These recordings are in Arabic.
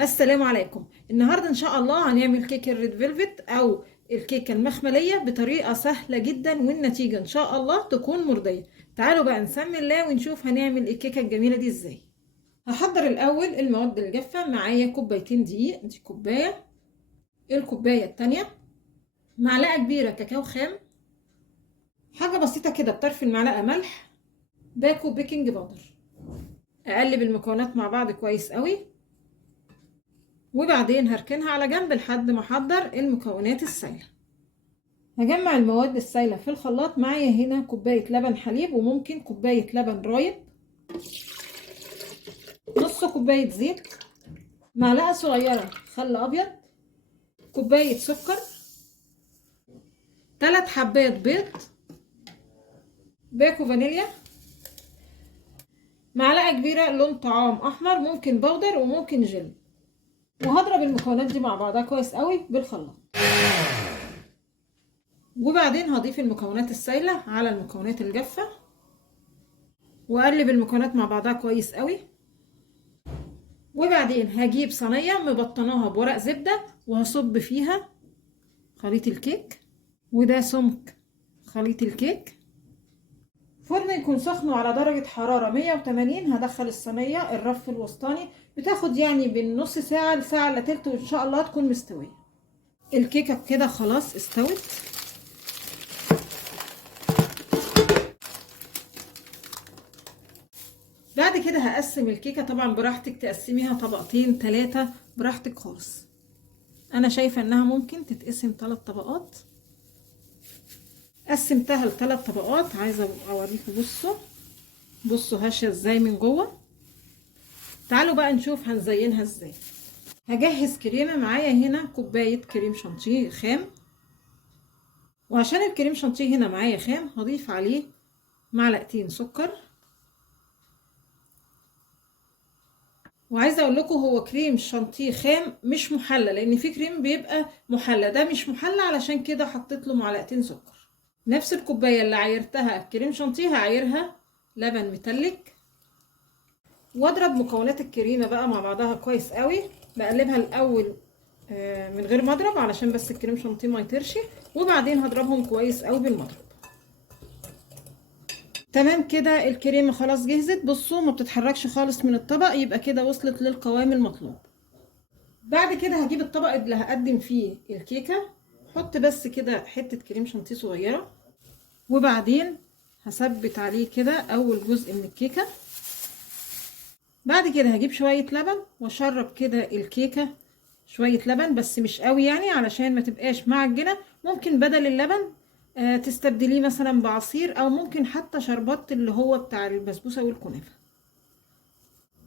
السلام عليكم. النهارده ان شاء الله هنعمل كيك الريد فيلفت او الكيكه المخمليه بطريقه سهله جدا، والنتيجه ان شاء الله تكون مرضيه. تعالوا بقى نسمي الله ونشوف هنعمل الكيكه الجميله دي ازاي. هحضر الاول المواد الجافه. معايا كوبايتين دقيق، دي كوبايه. الكوبايه التانية معلقه كبيره كاكاو خام، حاجه بسيطه كده بطرف المعلقه ملح، باكو بيكنج باودر. اقلب المكونات مع بعض كويس قوي، وبعدين هركنها على جنب لحد ما احضر المكونات السائله. هجمع المواد السائله في الخلاط. معايا هنا كوبايه لبن حليب، وممكن كوبايه لبن رايب، نص كوبايه زيت، معلقه صغيره خل ابيض، كوبايه سكر، 3 حبات بيض، باكو فانيليا، معلقه كبيره لون طعام احمر، ممكن بودر وممكن جل. وهضرب المكونات دي مع بعضها كويس قوي بالخلاط. وبعدين هضيف المكونات السائله على المكونات الجافه، واقلب المكونات مع بعضها كويس قوي. وبعدين هجيب صينيه مبطناها بورق زبده، وهصب فيها خليط الكيك، وده سمك خليط الكيك. فرن يكون سخن على درجه حراره 180. هدخل الصينيه الرف الوسطاني، بتاخد يعني بين نص ساعه لساعه الا تلت، وان شاء الله تكون مستويه. الكيكه كده خلاص استوت. بعد كده هقسم الكيكه. طبعا براحتك تقسميها طبقتين 3 براحتك خالص. انا شايفه انها ممكن تتقسم 3 طبقات. قسمتها ل3 طبقات. عايزه اوريكم. بصوا هشه ازاي من جوه. تعالوا بقى نشوف هنزينها ازاي. هجهز كريمه. معايا هنا كوبايه كريم شانتيه خام، وعشان الكريم شانتيه هنا معايا خام هضيف عليه معلقتين سكر. وعايزه اقول لكم هو كريم شانتيه خام مش محلى، لان في كريم بيبقى محلى، ده مش محلى، علشان كده حطيت له معلقتين سكر. نفس الكوبايه اللي عايرتها كريم شانتيه هعايرها لبن متلج. واضرب مكونات الكريمه بقى مع بعضها كويس قوي. بقلبها الاول من غير مضرب علشان بس الكريم شانتيه ما يطرش، وبعدين هضربهم كويس قوي بالمضرب. تمام كده الكريمه خلاص جهزت. بصوا ما بتتحركش خالص من الطبق، يبقى كده وصلت للقوام المطلوب. بعد كده هجيب الطبق اللي هقدم فيه الكيكه، احط بس كده حته كريم شانتيه صغيره، وبعدين هثبت عليه كده اول جزء من الكيكه. بعد كده هجيب شويه لبن واشرب كده الكيكه شويه لبن، بس مش قوي يعني علشان ما تبقاش معجنه. ممكن بدل اللبن تستبدليه مثلا بعصير، او ممكن حتى شربات اللي هو بتاع البسبوسه والكنافه،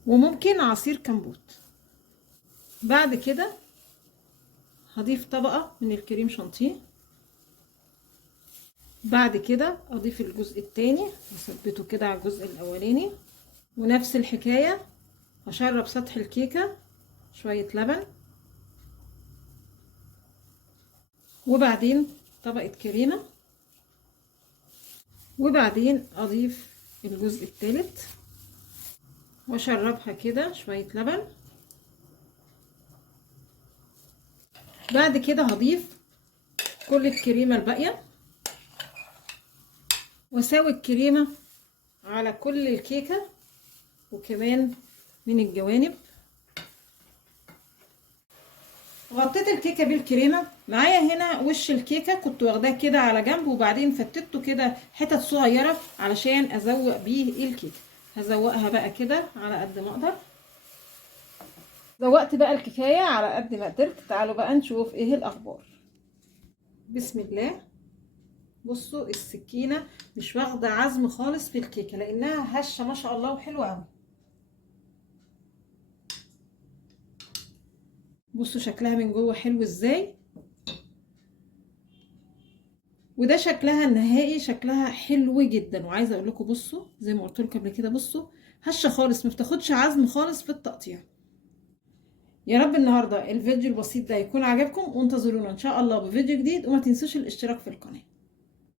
وممكن عصير كمبوت. بعد كده هضيف طبقه من الكريم شانتيه. بعد كده اضيف الجزء التاني واثبته كده على الجزء الاولاني، ونفس الحكايه هشرب سطح الكيكه شويه لبن، وبعدين طبقه كريمه، وبعدين اضيف الجزء الثالث واشربها كده شويه لبن. بعد كده هضيف كل الكريمه الباقيه، واساوي الكريمه على كل الكيكه وكمان من الجوانب. غطيت الكيكه بالكريمه. معايا هنا وش الكيكه كنت واخداه كده على جنب، وبعدين فتته كده حتت صغيره علشان ازوق بيه الكيكه. هزوقها بقى كده على قد ما اقدر. زوقت بقى الكيكايه على قد ما قدرت. تعالوا بقى نشوف ايه الاخبار. بسم الله. بصوا السكينه مش واخده عزم خالص في الكيكه، لانها هشه ما شاء الله وحلوه قوي. بصوا شكلها من جوه حلو ازاي، وده شكلها النهائي. شكلها حلو جدا. وعايزه اقول لكم بصوا زي ما قلت لكم قبل كده، بصوا هشه خالص، ما بتاخدش عزم خالص في التقطيع. يا رب النهارده الفيديو البسيط ده يكون عجبكم، وانتظرونا ان شاء الله بفيديو جديد، وما تنسوش الاشتراك في القناه.